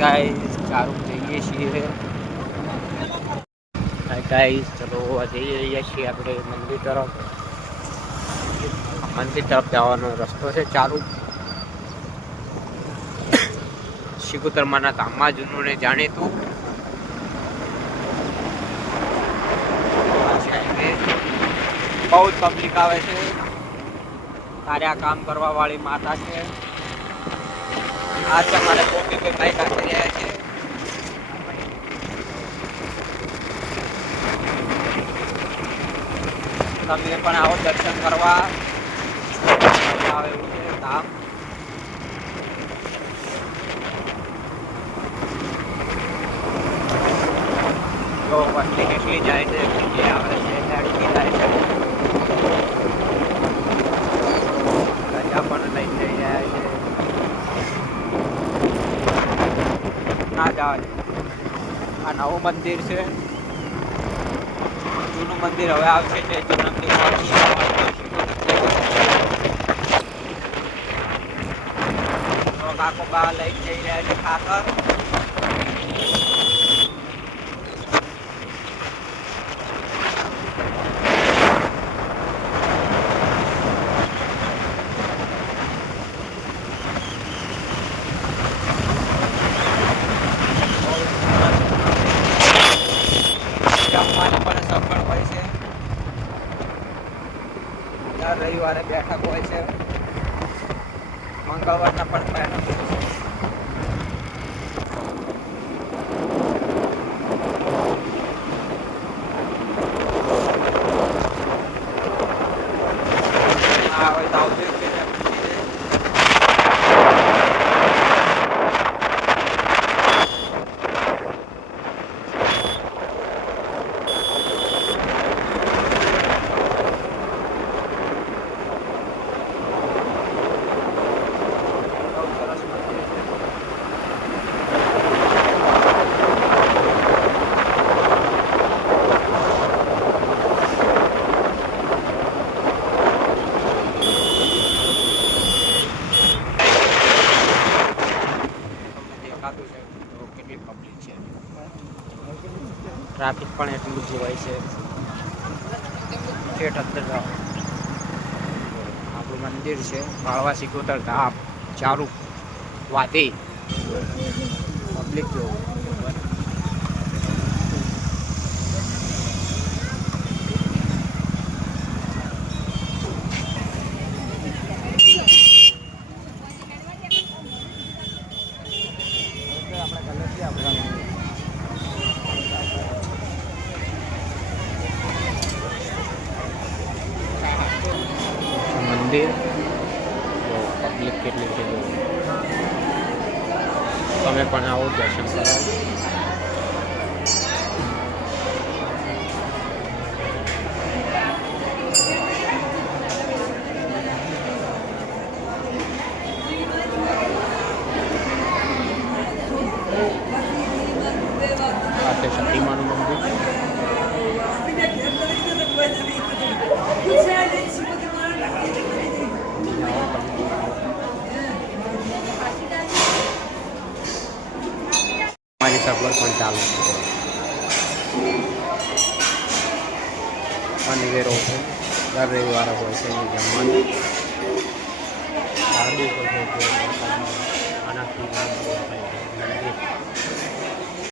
Guys ચારું જઈએ છીએ. Hi guys ચલો જઈ રહ્યા છીએ આપણે મંદિર તરફ. મંદિર તરફ જવાનો રસ્તો છે ચાલુ શિકોતરમાના ધામમાં જૂનુંને જાણીતું. બહુ જ પબ્લિક આવે છે. કાર્યા કામ કરવા વાળી માતા છે. આ છે મારે કોપી પે બાઈક આપી રહ્યા છે તમે પણ આવો દર્શન કરવા. આવે એવું છે, ધામ. જો વસ્તી કેટલી જાય છે આવે છે રજા પણ લઈ જઈ રહ્યા છે. ના જવા. આ નવું મંદિર છે. જૂનું મંદિર હવે આવશે મંદિર તો કાકો બા લઈ જઈ રહ્યા છે ખાતર જમવાની પણ સગવડ હોય છે દર રવિવારે બેઠક હોય છે. મંગળવારના પણ બેઠક હોય તો આવશે જ છે ને પૂછી દે. બહુ સરસ મંદિર છે. તમને દેખાતું છે તો કેટલી પબ્લિક છે ટ્રાફિક પણ એટલું જ હોય છે. ઠેઠ અંદર આપણું મંદિર છે, બાળવા સિકોતર ધામ, ચારુ વાદી પબ્લિક જો. મંદિર પબ્લિક કેટલી છે જો તમે પણ આવો દર્શન કરો સતીમાનું મંદિર. મારી પણ ચાલુ છે. વેરો છે. દર રવિવારે હોય છે એની જમવાનું. આનાથી.